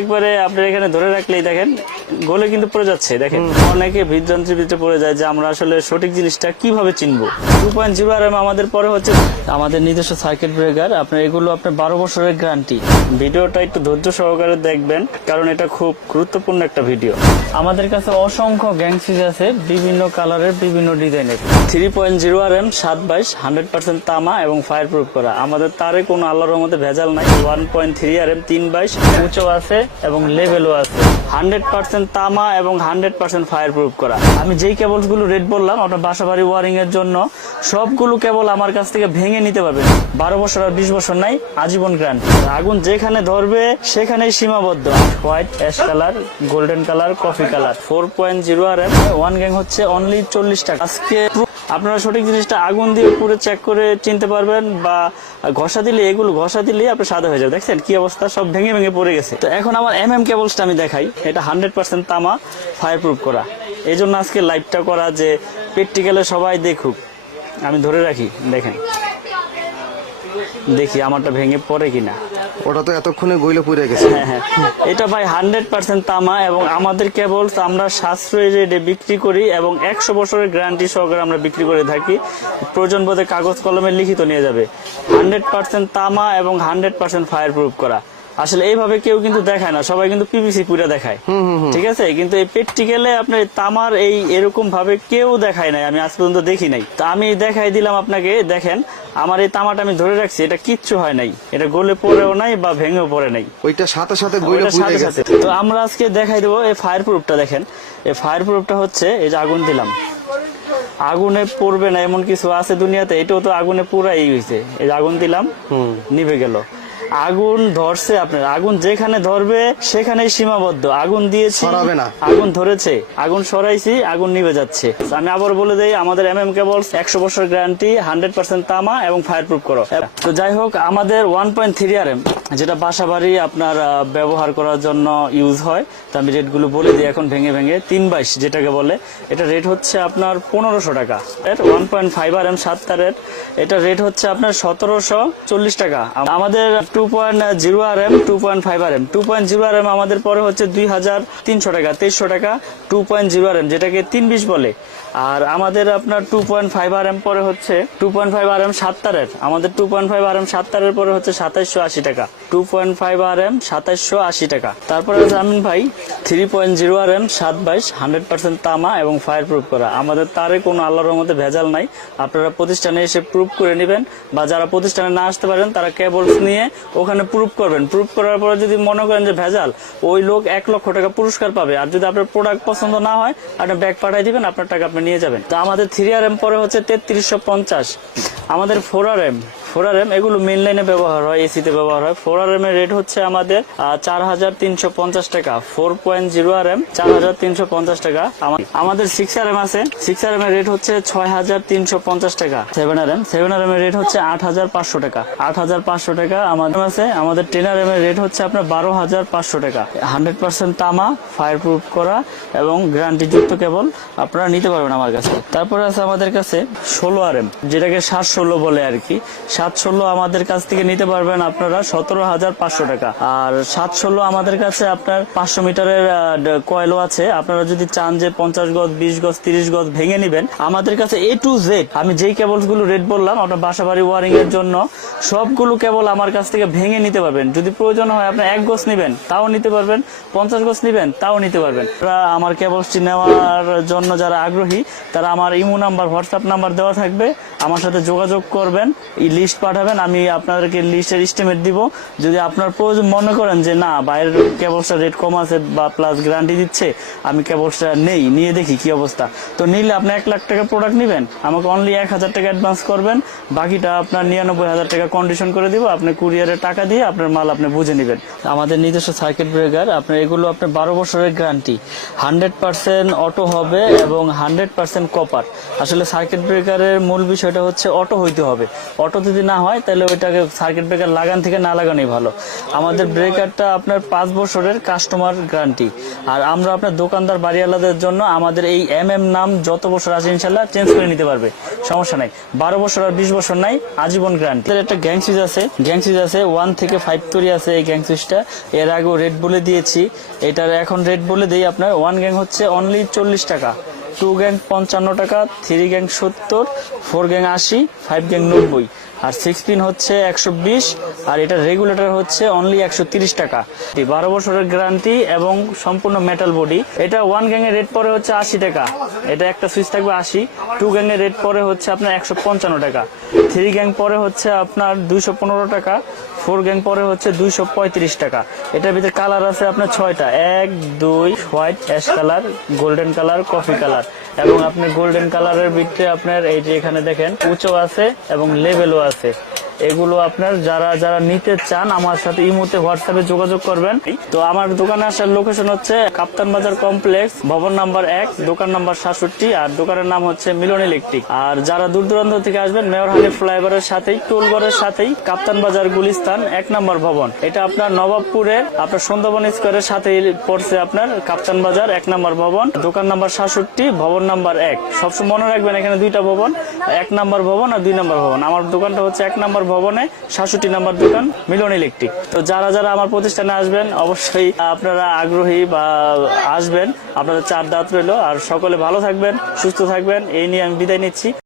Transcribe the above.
একবারে আপনার এখানে ধরে রাখলেই দেখেন, গোলে কিন্তু পড়ে যাচ্ছে, দেখেন। অনেকে বিভ্রান্তির ভিতরে পড়ে যায় যে আমরা আসলে সঠিক জিনিসটা কীভাবে চিনবো। টু পয়েন্ট জিরো আর আমাদের পরে হচ্ছে আমাদের নিজস্ব সার্কিট ব্রেকার আপনার এগুলো আপনার বারো বছরের গ্যারান্টি ভিডিওটা একটু ধৈর্য সহকারে দেখবেন, কারণ এটা খুব গুরুত্বপূর্ণ একটা ভিডিও আমাদের কাছে অসংখ্য গ্যাং সুইচ আছে, বিভিন্ন কালারের বিভিন্ন ডিজাইনের three point zero R M সাত বাইশ হান্ড্রেড পার্সেন্ট তামা এবং ফায়ার প্রুফ করা। আমাদের তারে কোনো আল্লাহর মধ্যে ভেজাল নাই। One point three R M তিন বাইশ উঁচু আছে। এবং লেভেলও আছে। হান্ড্রেড পার্সেন্ট তামা এবং হান্ড্রেড পার্সেন্ট ফায়ার প্রুফ করা। আমি যেই কেবলসগুলো রেট বললাম, আপনার বাসা বাড়ি ওয়ারিং এর জন্য, সবগুলো কেবল আমার কাছ থেকে ভেঙে নিতে পারবেন। বারো বছর আর বিশ বছর নাই, আজীবন গ্রান্ট আগুন যেখানে ধরবে, সেখানেই সীমাবদ্ধ। White ash colour golden colour coffee colour four point zero আর ওয়ান গ্যাং হচ্ছে অনলি চল্লিশ টাকা। আজকে আপনারা সঠিক জিনিসটা আগুন দিয়ে পুরো চেক করে চিনতে পারবেন বা ঘষা দিলে, এগুলো ঘষা দিলে আপনার সাদা হয়ে যাবে। দেখছেন কি অবস্থা? সব ভেঙে ভেঙে পড়ে গেছে। তো এখন আমার এম এম কেবলসটা আমি দেখাই। এটা হান্ড্রেড পার্সেন্ট তামা ফায়ার প্রুফ করা। এই জন্য আজকে লাইভটা করা যে প্র্যাকটিক্যালে সবাই দেখুক। আমি ধরে রাখি, দেখেন। দেখি আমারটা ভেঙে পড়ে কিনা। ওটা তো এতক্ষণে গইলে পুড়ে গেছে। হ্যাঁ হ্যাঁ। এটা ভাই হান্ড্রেড পার্সেন্ট তামা এবং আমাদের কেবল আমরা সাশ্রয়ী রেটে বিক্রি করি এবং একশো বছরের গ্যারান্টি সহকারে আমরা বিক্রি করে থাকি। প্রয়োজন বোধে কাগজ কলমে লিখিত নিয়ে যাবে। হান্ড্রেড পার্সেন্ট তামা এবং হান্ড্রেড পার্সেন্ট ফায়ার প্রুফ করা। আসলে এইভাবে কেউ কিন্তু দেখায় না সবাই কিন্তু পিভিসি পুরা দেখায়। ঠিক আছে? কিন্তু এই প্র্যাকটিক্যালে আপনার তামার এই এরকম ভাবে কেউ দেখায় নাই আমি আজ পর্যন্ত দেখি নাই। তো আমি দেখাই দিলাম আপনাকে দেখেন আমার এই তামাটা আমি ধরে রাখছি এটা কিচ্ছু হয় নাই। এটা গলে পড়েও নাই বা ভেঙেও পড়ে নাই। ওইটা সাথে সাথে। তো আমরা আজকে দেখাই দেবো এই ফায়ার প্রুফটা দেখেন। এই ফায়ার প্রুফটা হচ্ছে এই যে আগুন দিলাম। আগুনে পড়বে না এমন কিছু আছে দুনিয়াতে এটাও তো আগুনে পুরাই হয়েছে এই যে আগুন দিলাম নিভে গেল। আগুন ধরছে আপনার। আগুন যেখানে ধরবে সেখানেই সীমাবদ্ধ। আগুন দিয়েছি সরাবে না। আগুন ধরেছে। আগুন সরাইছি আগুন নিভে যাচ্ছে। আমি আবার বলে দেই আমাদের এম এম কেবল একশো বছর গ্যারান্টি হান্ড্রেড পার্সেন্ট তামা এবং ফায়ার প্রুফ করো। তো যাই হোক আমাদের one point three R M যেটা বাসা বাড়ি আপনার ব্যবহার করার জন্য ইউজ হয়, তো আমি রেটগুলো বলে দিই, এখন ভেঙে ভেঙে তিন বাইশ যেটাকে বলে, এটা রেট হচ্ছে আপনার পনেরোশো টাকা। One point five R M সাত রেট এটা রেট হচ্ছে আপনার সতেরোশো চল্লিশ টাকা। আমাদের two point zero R M two point five R M two point zero R M আমাদের পরে হচ্ছে দুই হাজার তিনশো টাকা, তেইশশো টাকা two point zero R M যেটাকে তিন বিশ বলে। আর আমাদের আপনার two point five R M পরে হচ্ছে two point five R M সাত্তারের আমাদের two point five R M সাত্তারের পরে হচ্ছে সাতাইশশো আশি টাকা। Two point five R M সাতাইশশো আশি টাকা। তারপরে আমিন ভাই three point zero R M সাত বাইশ হান্ড্রেড পার্সেন্ট তামা এবং ফায়ার প্রুফ করা। আমাদের তারে কোনো আল্লাহর মধ্যে ভেজাল নাই। আপনারা প্রতিষ্ঠানে এসে প্রুফ করে নেবেন বা যারা প্রতিষ্ঠানে না আসতে পারেন, তারা কেবলস নিয়ে ওখানে প্রুফ করবেন। প্রুফ করার পরে যদি মনে করেন যে ভেজাল, ওই লোক এক লক্ষ টাকা পুরস্কার পাবে। আর যদি আপনার প্রোডাক্ট পছন্দ না হয়, আপনি ব্যাগ পাঠিয়ে দিবেন, আপনার টাকা আপনি নিয়ে যাবেন। তো আমাদের থ্রি আর এম পরে হচ্ছে তেত্রিশশো পঞ্চাশ। আমাদের four R M four M, এগুলো মেন লাইনে ব্যবহার হয় এসিতে ব্যবহার হয়। ফোর এর রেট হচ্ছে আমাদের চার হাজার তিনশো পঞ্চাশ টাকা। Four point zero R M, চার হাজার তিনশো পঞ্চাশ টাকা। আমা- আমাদের সিক্স আর এম আছে। সিক্স আর এম এর রেট হচ্ছে ছয় হাজার তিনশো পঞ্চাশ টাকা। Seven R M seven R M এর রেট হচ্ছে আট হাজার পাঁচশো টাকা। আট হাজার পাঁচশো টাকা আমাদের আছে। আমাদের টেন আর এম এর রেট হচ্ছে আপনার বারো হাজার পাঁচশো টাকা। হান্ড্রেড পার্সেন্ট তামা ফায়ার প্রুফ করা এবং গ্যারান্টি যুক্ত কেবল আপনারা নিতে পারবেন আমার কাছে। তারপরে আছে আমাদের কাছে ষোলো আর এম, যেটাকে সাত ষোলো বলে আর কি। সাত ষোলো আমাদের কাছ থেকে নিতে পারবেন আপনারা সতেরো হাজার পাঁচশো টাকা। আর সাত ষোলো আমাদের কাছে আপনার পাঁচশো মিটারের কয়েলও আছে। আপনারা যদি চান যে পঞ্চাশ গজ, বিশ গজ, তিরিশ গজ ভেঙে নিবেন, আমাদের কাছে এ টু জেড আমি যেই কেবলসগুলো রেট বললাম, আপনার বাসা বাড়ি ওয়ারিং এর জন্য, সবগুলো কেবল আমার কাছ থেকে ভেঙে নিতে পারবেন। যদি প্রয়োজন হয় আপনি এক গোছ নিবেন, তাও নিতে পারবেন। পঞ্চাশ গোছ নিবেন, তাও নিতে পারবেন। আমার কেবলসটি নেওয়ার জন্য যারা আগ্রহী, তারা আমার ইমো নাম্বার, হোয়াটসঅ্যাপ নাম্বার দেওয়া থাকবে। আমার সাথে যোগাযোগ করবেন। এই লিস্ট পাঠাবেন, আমি আপনাদেরকে লিস্টের এস্টিমেট দিব। যদি আপনার প্রয়োজন মনে করেন যে, না, বাইরের কেবলসটা রেট কম আছে বা প্লাস গ্যারান্টি দিচ্ছে, আমি কেবলসটা নেই, নিয়ে দেখি কি অবস্থা। তো নিলে আপনি এক লাখ টাকা প্রোডাক্ট নেবেন, আমাকে অনলি এক হাজার টাকা অ্যাডভান্স করবেন, বাকিটা আপনার নিরানব্বই হাজার টাকা কন্ডিশন করে দিব, আপনি কুরিয়ারে টাকা দিয়ে আপনার মাল আপনি বুঝে নেবেন। আমাদের নিজস্ব সার্কিট ব্রেকার আপনার এগুলো আপনার বারো বছরের গ্যারান্টি হান্ড্রেড পার্সেন্ট অটো হবে এবং হান্ড্রেড পার্সেন্ট কপার আসলে সার্কিট ব্রেকারের মূল বিষয়টা হচ্ছে অটো হইতে হবে। অটো যদি না হয়, তাহলে ওইটাকে সার্কিট ব্রেকার লাগান থেকে না লাগানোই ভালো। আমাদের ব্রেকারটা আপনার পাঁচ বছরের কাস্টমার গ্যারান্টি আর আমরা আপনার দোকানদার, বাড়িওয়ালাদের জন্য আমাদের এই এম এম নাম যত বছর আছে ইনশাল্লাহ চেঞ্জ করে নিতে পারবে। সমস্যা নাই। বারো বছর আর বিশ বছর নাই, আজীবন গ্যারান্টি একটা গ্যাং সুইচ আছে। গ্যাং সুইচ আছে ওয়ান থেকে ফাইভ করে আছে এই গ্যাং সুইচটা এর আগেও রেট বলে দিয়েছি। এটার এখন রেট বলে দিই আপনার ওয়ান গ্যাং হচ্ছে অনলি চল্লিশ টাকা। টু গ্যাং পঞ্চান্ন টাকা থ্রি গ্যাং সত্তর ফোর গ্যাং আশি ফাইভ গ্যাং নব্বই। আর সিক্স পিন হচ্ছে একশো বিশ, আর এটা রেগুলেটর হচ্ছে অনলি একশো তিরিশ টাকা। বারো বছরের গ্যারান্টি এবং সম্পূর্ণ মেটাল বডি এটা ওয়ান গ্যাং এর রেট পরে হচ্ছে আশি টাকা। এটা একটা সুইচ থাকবে আশি। টু গ্যাং এর রেট পরে হচ্ছে আপনার একশো পঞ্চান্ন টাকা। থ্রি গ্যাং পরে হচ্ছে আপনার দুইশো পনেরো টাকা। ফোর গ্যাং পরে হচ্ছে দুইশো পঁয়ত্রিশ টাকা। এটার ভিতরে কালার আছে আপনার ছয়টা। এক, দুই white ash colour golden colour coffee colour এবং আপনি গোল্ডেন কালারের ভিতরে আপনার এই যে এখানে দেখেন উঁচু আছে এবং লেভেলও আছে। এগুলো আপনার যারা যারা নিতে চান আমার সাথে ইমোতে হোয়াটসঅ্যাপে যোগাযোগ করবেন। তো আমার দোকানে আসার লোকেশন হচ্ছে কাপ্তান বাজার কমপ্লেক্স ভবন নাম্বার এক, দোকান নাম্বার সাতষট্টি, আর দোকানের নাম হচ্ছে মিলন ইলেকট্রিক আর যারা দূর দূরান্ত থেকে আসবেন, মেয়র হানি ফ্লাইওভারের সাথেই টোলগড়ের সাথেই কাপ্তান বাজার গুলিস্তান, এক নম্বর ভবন। এটা আপনার নবাবপুরের, আপনার সুন্দরবন স্কোয়ারের সাথেই পড়ছে আপনার কাপ্তান বাজার, এক নম্বর ভবন। দোকান নাম্বার সাতষট্টি, ভবন নাম্বার এক। সবসময় মনে রাখবেন এখানে দুইটা ভবন, এক নাম্বার ভবন আর দুই নাম্বার ভবন। আমার দোকানটা হচ্ছে এক নাম্বার ভবনে সাতষট্টি নাম্বার দোকান মিলন ইলেকট্রিক তো যারা যারা আমার প্রতিষ্ঠানে আসবেন, অবশ্যই আপনারা আগ্রহী বা আসবেন। আপনাদের চার দাঁত রইল। আর সকলে ভালো থাকবেন, সুস্থ থাকবেন। এই নিয়ে আমি বিদায় নিচ্ছি।